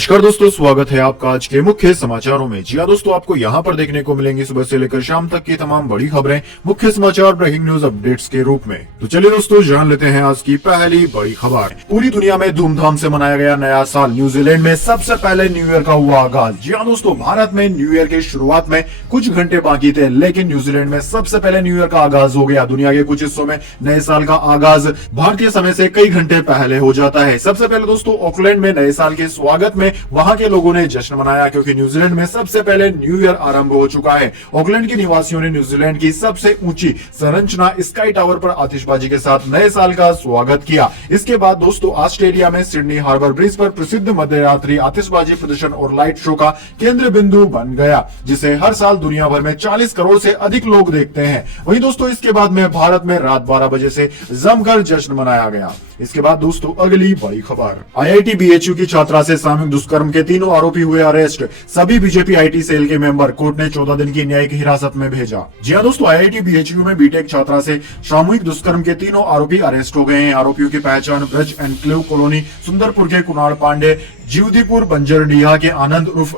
नमस्कार दोस्तों, स्वागत है आपका आज के मुख्य समाचारों में। जी हाँ दोस्तों, आपको यहाँ पर देखने को मिलेंगी सुबह से लेकर शाम तक की तमाम बड़ी खबरें मुख्य समाचार ब्रेकिंग न्यूज अपडेट्स के रूप में। तो चलिए दोस्तों, जान लेते हैं आज की पहली बड़ी खबर। पूरी दुनिया में धूमधाम से मनाया गया नया साल। न्यूजीलैंड में सबसे पहले न्यू ईयर का हुआ आगाज। जी हाँ दोस्तों, भारत में न्यू ईयर की शुरुआत में कुछ घंटे बाकी थे, लेकिन न्यूजीलैंड में सबसे पहले न्यू ईयर का आगाज हो गया। दुनिया के कुछ हिस्सों में नए साल का आगाज भारतीय समय से कई घंटे पहले हो जाता है। सबसे पहले दोस्तों, ऑकलैंड में नए साल के स्वागत में वहां के लोगों ने जश्न मनाया, क्योंकि न्यूजीलैंड में सबसे पहले न्यू ईयर आरंभ हो चुका है। ऑकलैंड के निवासियों ने न्यूजीलैंड की सबसे ऊंची संरचना स्काई टावर पर आतिशबाजी के साथ नए साल का स्वागत किया। इसके बाद दोस्तों, ऑस्ट्रेलिया में सिडनी हार्बर ब्रिज पर प्रसिद्ध मध्यरात्रि आतिशबाजी प्रदर्शन और लाइट शो का केंद्र बिंदु बन गया, जिसे हर साल दुनिया भर में 40 करोड़ से अधिक लोग देखते हैं। वहीं दोस्तों, इसके बाद में भारत में रात 12 बजे से जमकर जश्न मनाया गया। इसके बाद दोस्तों, अगली बड़ी खबर। आईआईटी बीएचयू की छात्रा से सामूहिक दुष्कर्म के तीनों आरोपी हुए अरेस्ट। सभी बीजेपी आईटी सेल के मेंबर कोर्ट ने 14 दिन की न्यायिक हिरासत में भेजा। जी हां दोस्तों, आईआईटी बीएचयू में बीटेक छात्रा से सामूहिक दुष्कर्म के तीनों आरोपी अरेस्ट हो गए हैं। आरोपियों की पहचान ब्रज एनक्लेव कॉलोनी सुंदरपुर के कुणाल पांडे, जीवदीपुर बंजरडीहा के आनंद उर्फ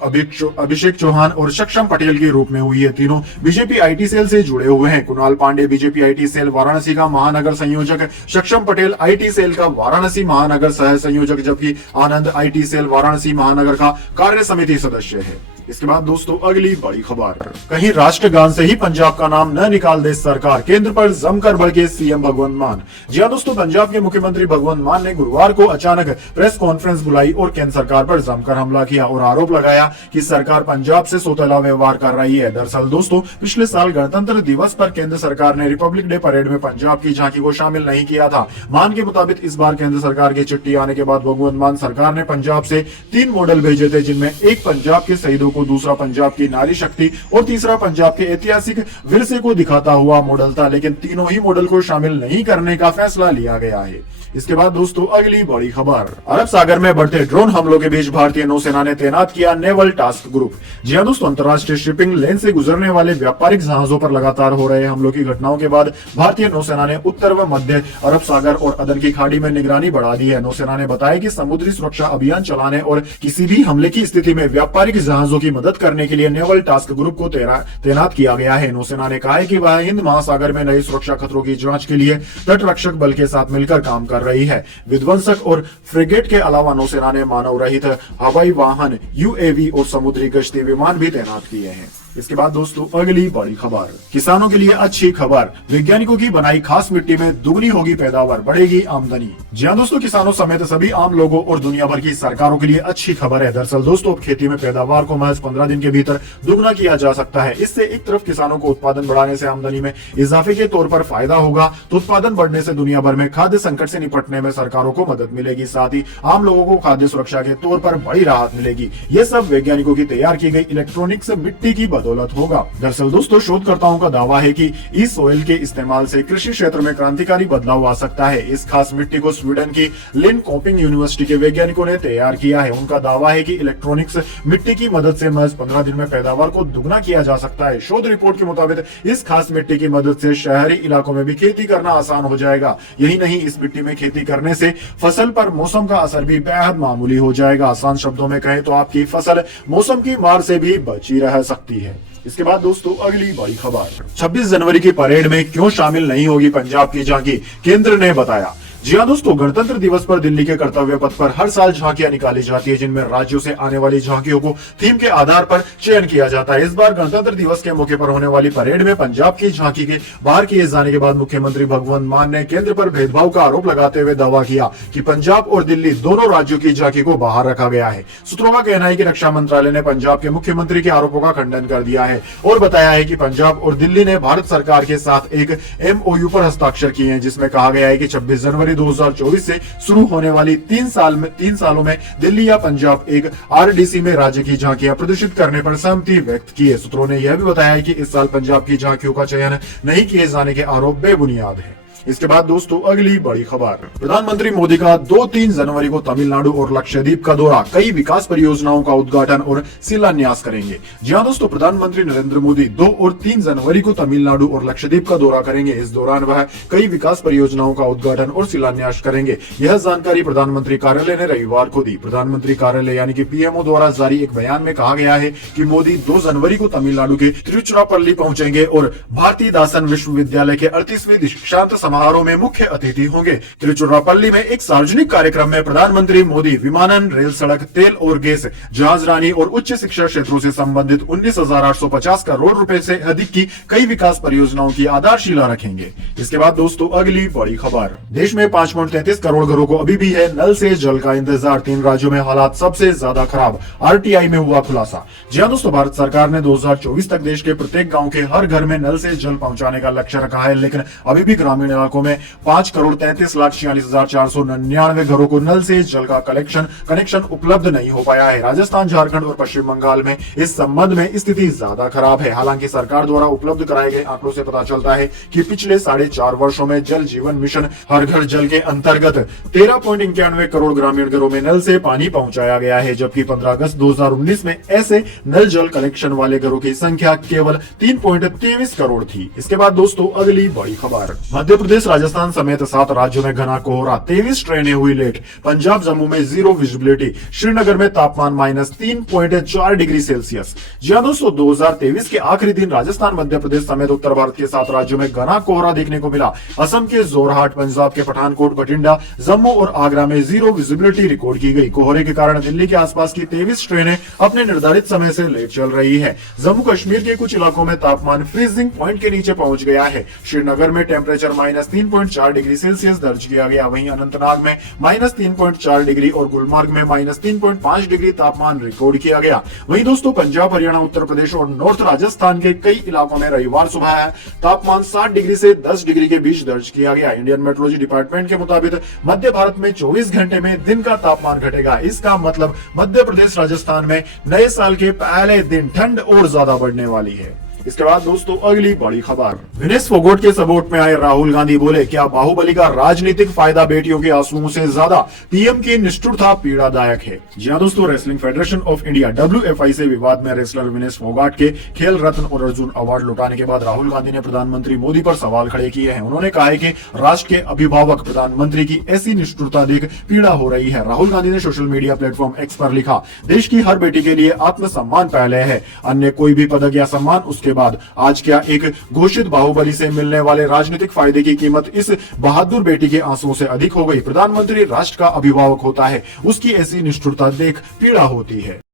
अभिषेक चौहान और सक्षम पटेल के रूप में हुई है। तीनों बीजेपी आईटी सेल से जुड़े हुए हैं। Kunal Pandey BJP IT cell Varanasi का महानगर संयोजक, सक्षम पटेल आईटी सेल का वाराणसी महानगर सह संयोजक, जबकि आनंद आईटी सेल वाराणसी महानगर का कार्य समिति सदस्य है। इसके बाद दोस्तों, अगली बड़ी खबर। कहीं राष्ट्रगान से ही पंजाब का नाम न निकाल दे सरकार, केंद्र पर जमकर भड़के सीएम भगवंत मान। जी हां दोस्तों, पंजाब के मुख्यमंत्री भगवंत मान ने गुरुवार को अचानक प्रेस कॉन्फ्रेंस बुलाई और केंद्र सरकार पर जमकर हमला किया और आरोप लगाया कि सरकार पंजाब से सौतेला व्यवहार कर रही है। दरअसल दोस्तों, पिछले साल गणतंत्र दिवस पर केंद्र सरकार ने रिपब्लिक डे परेड में पंजाब की झांकी को शामिल नहीं किया था। मान के मुताबिक इस बार केंद्र सरकार की चिट्ठी आने के बाद भगवंत मान सरकार ने पंजाब से 3 मॉडल भेजे थे, जिनमें एक पंजाब के शहीदों को, दूसरा पंजाब की नारी शक्ति और तीसरा पंजाब के ऐतिहासिक विरसे को दिखाता हुआ मॉडल था, लेकिन तीनों ही मॉडल को शामिल नहीं करने का फैसला लिया गया है। इसके बाद दोस्तों, अगली बड़ी खबर। अरब सागर में बढ़ते ड्रोन हमलों के बीच भारतीय नौसेना ने तैनात किया नेवल टास्क ग्रुप। जी हां दोस्तों, अंतरराष्ट्रीय शिपिंग लेन से गुजरने वाले व्यापारिक जहाजों पर लगातार हो रहे हमलों की घटनाओं के बाद भारतीय नौसेना ने उत्तर व मध्य अरब सागर और अदन की खाड़ी में निगरानी बढ़ा दी है। नौसेना ने बताया कि समुद्री सुरक्षा अभियान चलाने और किसी भी हमले की स्थिति में व्यापारिक जहाजों की मदद करने के लिए नेवल टास्क ग्रुप को तैनात किया गया है। नौसेना ने कहा है कि वह हिंद महासागर में नई सुरक्षा खतरों की जांच के लिए तटरक्षक बल के साथ मिलकर काम कर रही है। विध्वंसक और फ्रिगेट के अलावा नौसेना ने मानव रहित हवाई वाहन, यूएवी और समुद्री गश्ती विमान भी तैनात किए हैं। इसके बाद दोस्तों, अगली बड़ी खबर। किसानों के लिए अच्छी खबर। वैज्ञानिकों की बनाई खास मिट्टी में दुगनी होगी पैदावार, बढ़ेगी आमदनी। जी हां दोस्तों, किसानों समेत सभी आम लोगों और दुनिया भर की सरकारों के लिए अच्छी खबर है। दरअसल दोस्तों, खेती में पैदावार को महज 15 दिन के भीतर दुगना किया जा सकता है। इससे एक तरफ किसानों को उत्पादन बढ़ाने से आमदनी में इजाफे के तौर पर फायदा होगा, तो उत्पादन बढ़ने से दुनिया भर में खाद्य संकट से निपटने में सरकारों को मदद मिलेगी। साथ ही आम लोगों को खाद्य सुरक्षा के तौर पर बड़ी राहत मिलेगी। ये सब वैज्ञानिकों की तैयार की गई इलेक्ट्रॉनिक्स मिट्टी की बदौलत होगा। दरअसल दोस्तों, शोधकर्ताओं का दावा है कि इस सोइल के इस्तेमाल से कृषि क्षेत्र में क्रांतिकारी बदलाव आ सकता है। इस खास मिट्टी को स्वीडन की लिनकोपिंग यूनिवर्सिटी के वैज्ञानिकों ने तैयार किया है। उनका दावा है कि इलेक्ट्रॉनिक्स मिट्टी की मदद से महज 15 दिन में पैदावार को दुगना किया जा सकता है। शोध रिपोर्ट के मुताबिक इस खास मिट्टी की मदद से शहरी इलाकों में भी खेती करना आसान हो जाएगा। यही नहीं, इस मिट्टी में खेती करने से फसल पर मौसम का असर भी बेहद मामूली हो जाएगा। आसान शब्दों में कहें तो आपकी फसल मौसम की मार से भी बची रह सकती है। इसके बाद दोस्तों, अगली बड़ी खबर। 26 जनवरी की परेड में क्यों शामिल नहीं होगी पंजाब की झांकी, केंद्र ने बताया। जी हाँ दोस्तों, गणतंत्र दिवस पर दिल्ली के कर्तव्य पथ पर हर साल झांकियां निकाली जाती है, जिनमें राज्यों से आने वाली झांकियों को थीम के आधार पर चयन किया जाता है। इस बार गणतंत्र दिवस के मौके पर होने वाली परेड में पंजाब की झांकी के बाहर किए जाने के बाद मुख्यमंत्री भगवंत मान ने केंद्र पर भेदभाव का आरोप लगाते हुए दावा किया कि पंजाब और दिल्ली दोनों राज्यों की झांकी को बाहर रखा गया है। सूत्रों का कहना है कि रक्षा मंत्रालय ने पंजाब के मुख्यमंत्री के आरोपों का खंडन कर दिया है और बताया है कि पंजाब और दिल्ली ने भारत सरकार के साथ एक MOU पर हस्ताक्षर किए हैं, जिसमें कहा गया है कि 26 जनवरी 2024 शुरू होने वाली 3 सालों में दिल्ली या पंजाब एक RDC में राज्य की झांकियां प्रदर्शित करने पर सहमति व्यक्त की है। सूत्रों ने यह भी बताया है कि इस साल पंजाब की झांकियों का चयन नहीं किए जाने के आरोप बेबुनियाद है। इसके बाद दोस्तों अगली बड़ी खबर, प्रधानमंत्री मोदी का 2-3 जनवरी को तमिलनाडु और लक्षद्वीप का दौरा, कई विकास परियोजनाओं का उद्घाटन और शिलान्यास करेंगे। जी हां दोस्तों, प्रधानमंत्री नरेंद्र मोदी 2 और 3 जनवरी को तमिलनाडु और लक्षद्वीप का दौरा करेंगे। इस दौरान वह कई विकास परियोजनाओं का उद्घाटन और शिलान्यास करेंगे। यह जानकारी प्रधानमंत्री कार्यालय ने रविवार को दी। प्रधानमंत्री कार्यालय यानी कि पीएमओ द्वारा जारी एक बयान में कहा गया है कि मोदी 2 जनवरी को तमिलनाडु के तिरुचिरापल्ली पहुंचेंगे और भारतीय दासन विश्वविद्यालय के 38वें दीक्षांत समारोह में मुख्य अतिथि होंगे। तिरुचिरापल्ली में एक सार्वजनिक कार्यक्रम में प्रधानमंत्री मोदी विमानन, रेल, सड़क, तेल और गैस, जहाजरानी और उच्च शिक्षा क्षेत्रों से संबंधित 19,850 करोड़ रुपए से अधिक की कई विकास परियोजनाओं की आधारशिला रखेंगे। इसके बाद दोस्तों अगली बड़ी खबर, देश में 5.33 करोड़ घरों को अभी भी है नल से जल का इंतजार। 3 राज्यों में हालात सबसे ज्यादा खराब, आरटीआई में हुआ खुलासा। जी हां दोस्तों, भारत सरकार ने 2024 तक देश के प्रत्येक गांव के हर घर में नल से जल पहुंचाने का लक्ष्य रखा है, लेकिन अभी भी ग्रामीण इलाकों में 5,33,46,499 घरों को नल से जल का कनेक्शन उपलब्ध नहीं हो पाया है। राजस्थान, झारखंड और पश्चिम बंगाल में इस संबंध में स्थिति ज्यादा खराब है। हालांकि सरकार द्वारा उपलब्ध कराए गए आंकड़ों से पता चलता है कि पिछले 4.5 वर्षों में जल जीवन मिशन हर घर जल के अंतर्गत 13.91 करोड़ ग्रामीण घरों में नल से पानी पहुंचाया गया है, जबकि 15 अगस्त 2019 में ऐसे नल जल कनेक्शन वाले घरों की संख्या केवल 3.23 करोड़ थी। इसके बाद दोस्तों अगली बड़ी खबर, मध्य प्रदेश, राजस्थान समेत 7 राज्यों में घना कोहरा, 23 ट्रेनें हुई लेट। पंजाब, जम्मू में जीरो विजिबिलिटी। श्रीनगर में तापमान -3.4 डिग्री सेल्सियस। जी हां दोस्तों, 2023 के आखिरी दिन राजस्थान, मध्य प्रदेश समेत उत्तर भारत के 7 राज्यों में घना कोहरा देखने को मिला। असम के जोरहाट, पंजाब के पठानकोट, बठिंडा, जम्मू और आगरा में जीरो विजिबिलिटी रिकॉर्ड की गई। कोहरे के कारण दिल्ली के आसपास की 23 ट्रेनें अपने निर्धारित समय से लेट चल रही है। जम्मू कश्मीर के कुछ इलाकों में तापमान फ्रीजिंग पॉइंट के नीचे पहुंच गया है। श्रीनगर में टेम्परेचर -3.4 डिग्री सेल्सियस दर्ज किया गया। वहीं अनंतनाग में -3.4 डिग्री और गुलमर्ग में -3.5 डिग्री तापमान रिकॉर्ड किया गया। वहीं दोस्तों पंजाब, हरियाणा, उत्तर प्रदेश और नॉर्थ राजस्थान के कई इलाकों में रविवार सुबह तापमान 7 डिग्री से 10 डिग्री के बीच दर्ज किया गया। इंडियन मेट्रोलॉजी डिपार्टमेंट के मुताबिक मध्य भारत में 24 घंटे में दिन का तापमान घटेगा। इसका मतलब मध्य प्रदेश, राजस्थान में नए साल के पहले दिन ठंड और ज्यादा बढ़ने वाली है। इसके बाद दोस्तों अगली बड़ी खबर, विनेश फोगाट के सपोर्ट में आए राहुल गांधी बोले, क्या बाहुबली का राजनीतिक फायदा बेटियों के आंसुओं से ज्यादा पीएम की निष्ठुरता पीड़ादायक है। जी हां दोस्तों, wrestling federation of India WFI से विवाद में रेसलर विनेश फोगाट के खेल रत्न और अर्जुन अवार्ड लौटाने के बाद राहुल गांधी ने प्रधानमंत्री मोदी पर सवाल खड़े किए हैं। उन्होंने कहा है कि राष्ट्र के अभिभावक प्रधानमंत्री की ऐसी निष्ठुरता देख पीड़ा हो रही है। राहुल गांधी ने सोशल मीडिया प्लेटफॉर्म X पर लिखा, देश की हर बेटी के लिए आत्मसम्मान पहले है, अन्य कोई भी पदक या सम्मान उसके बाद। आज क्या एक घोषित बाहुबली से मिलने वाले राजनीतिक फायदे की कीमत इस बहादुर बेटी के आंसुओं से अधिक हो गई। प्रधानमंत्री राष्ट्र का अभिभावक होता है, उसकी ऐसी निष्ठुरता देख पीड़ा होती है।